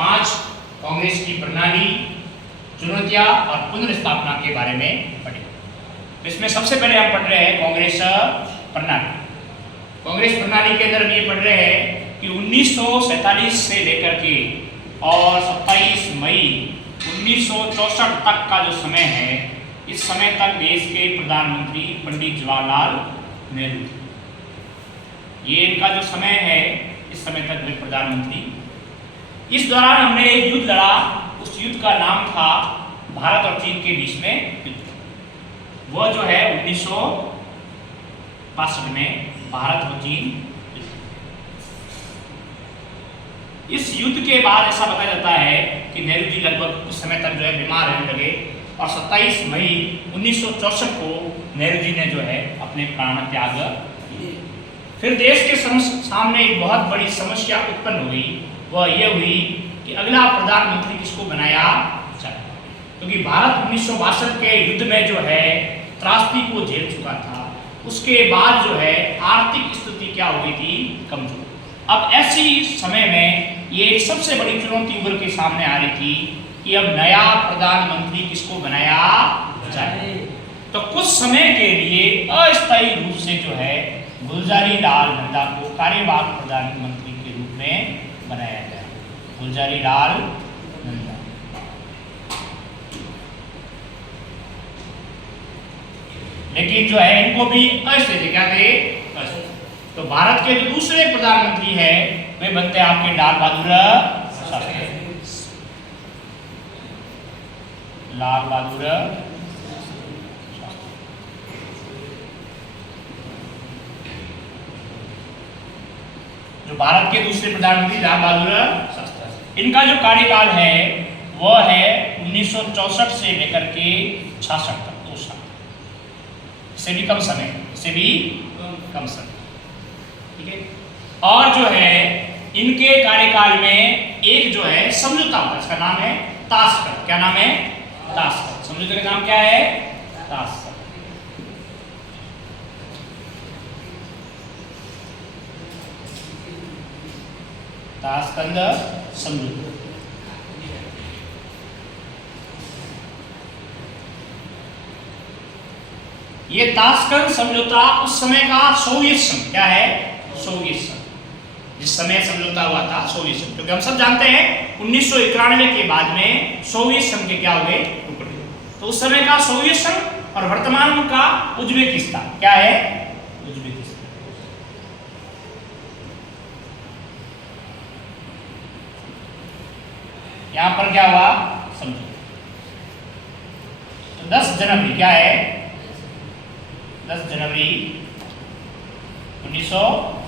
5 कांग्रेस की प्रणाली, चुनौतियां और पुनर्स्थापना के बारे में पढ़े। इसमें सबसे पहले हम पढ़ रहे हैं कांग्रेस प्रणाली। कांग्रेस प्रणाली के अंदर हम ये पढ़ रहे हैं कि 1947 से लेकर के और 27 मई 1964 तक का जो समय है, इस समय तक देश के प्रधानमंत्री पंडित जवाहरलाल नेहरू थे। ये इनका जो समय है, इस समय तक वे प्रधानमंत्री। इस दौरान हमने एक युद्ध लड़ा, उस युद्ध का नाम था भारत और चीन के बीच में युद्ध। वह जो है 1962 में भारत और चीन। इस युद्ध के बाद ऐसा बताया जाता है कि नेहरू जी लगभग उस समय तक जो है बीमार रहने लगे और 27 मई 1964 को नेहरू जी ने जो है अपने प्राण त्याग किए। फिर देश के सामने एक बहुत बड़ी समस्या उत्पन्न हुई। वह यह हुई कि अगला प्रधानमंत्री किसको बनाया जाए, क्योंकि भारत 1962 के युद्ध में जो है त्रासदी को झेल चुका था। उसके बाद जो है आर्थिक स्थिति क्या हो गई थी, कमजोर। अब ऐसी समय में ये सबसे बड़ी चुनौती उभर के सामने आ रही थी कि अब नया प्रधानमंत्री किसको बनाया जाए। तो कुछ समय के लिए अस्थायी रूप से जो है गुलजारी लाल नंदा को कार्यवाहक प्रधानमंत्री के रूप में बनाया गया। गुलजारी लाल नंदा। लेकिन जो है इनको भी अस्थायी क्या थे, तो भारत के जो दूसरे प्रधानमंत्री है वे बनते हैं आपके लाल बहादुर शास्त्री। लाल बहादुर जो भारत के दूसरे प्रधानमंत्री लाल बहादुर शास्त्री। इनका जो कार्यकाल है वह है 1964 से लेकर के 66 तक, 2 साल। इससे भी कम समय, इससे भी कम समय, ठीक है। और जो है इनके कार्यकाल में एक जो है समझौता हुआ, इसका नाम है ताशकंद। क्या नाम है? ताशकंद। समझौते का नाम क्या है? ताशकंद। ताशकंद समझौता। ये ताशकंद समझौता उस समय का सोवियत संघ, क्या है? सोवियत संघ। जिस समय समझौता हुआ था सोवियत संघ, क्योंकि हम सब जानते हैं 1991 के बाद में सोवियत संघ के क्या हुए, टुकड़े। तो उस समय का सोवियत संघ और वर्तमान का उज्बेकिस्तान, क्या है? उज्बेकिस्तान। यहां पर क्या हुआ, समझो। तो 10 जनवरी क्या है? 10 जनवरी 1966।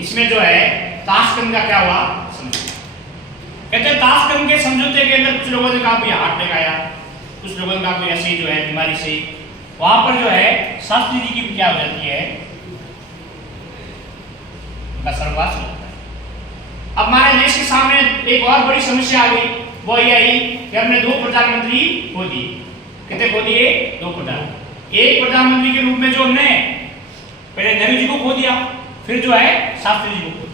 इसमें जो है ताशकंद का क्या हुआ, समझौता। कहते हैं ताशकंद के समझौते के अंदर कुछ लोगों ने कहा कोई हार्ट अटैक आया, कुछ लोगों ने कहा कोई ऐसी जो है बीमारी से। वहां पर जो है शास्त्री जी की क्या हो जाती है, उनका सर्वनाश हो जाता है। अब हमारे देश के सामने एक और बड़ी समस्या आ गई, वो ये आई कि हमने 2 प्रधानमंत्री खो दिए। कितने खो दिए? 2 प्रधानमंत्री। एक प्रधानमंत्री के रूप में जो हमने पहले नेहरू जी को खो दिया, फिर जो है शास्त्री जी को खो दिया।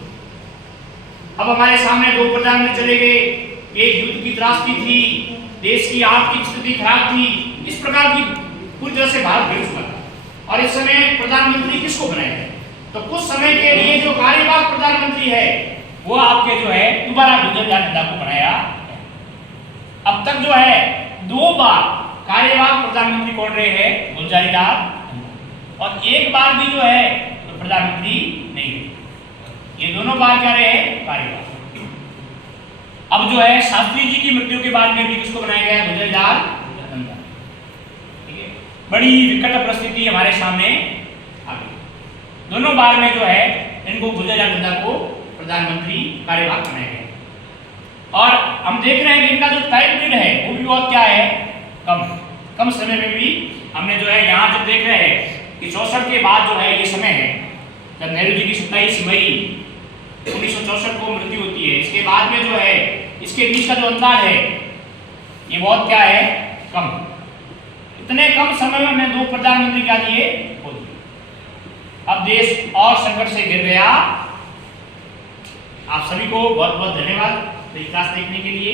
अब हमारे सामने 2 प्रधानमंत्री चले गए। एक युद्ध की त्रासदी थी, देश की आर्थिक स्थिति खराब थी, इस प्रकार की पूरी तरह से भारत गिर चुका था। और इस समय प्रधानमंत्री किसको बनाया जाए? तो कुछ समय के लिए जो कार्यवाहक प्रधानमंत्री है वो आपके जो है दोबारा गुलजारी लाल नंदा को बनाया। अब तक जो है 2 बार कार्यवाहक प्रधानमंत्री कौन रहे हैं? गुलजारी लाल नंदा। और एक बार भी जो है तो प्रधानमंत्री नहीं, ये दोनों बार क्या रहे? कार्यवाहक। अब जो है शास्त्री जी की मृत्यु के बाद में भी किसको बनाया गया? गुलजारी लाल नंदा। ठीक है, बड़ी विकट परिस्थिति हमारे सामने आ गई। दोनों बार में जो है इनको गुलजारी लाल नंदा को प्रधानमंत्री कार्यवाहक बनाया गया। और हम देख रहे हैं कि इनका जो टाइम पीरियड है वो भी बहुत क्या है, कम समय में भी हमने जो है यहाँ जब देख रहे हैं कि 64 के बाद जो है ये समय है जब नेहरू जी की 27 मई 1964 को मृत्यु होती है। इसके बाद में जो है इसके बीच का जो अंतर है ये बहुत क्या है, कम। इतने कम समय में हमने 2 प्रधानमंत्री क्या दिए, खो दिए। अब देश और संकट से घिर गया। आप सभी को बहुत बहुत धन्यवाद तो क्लास देखने के लिए।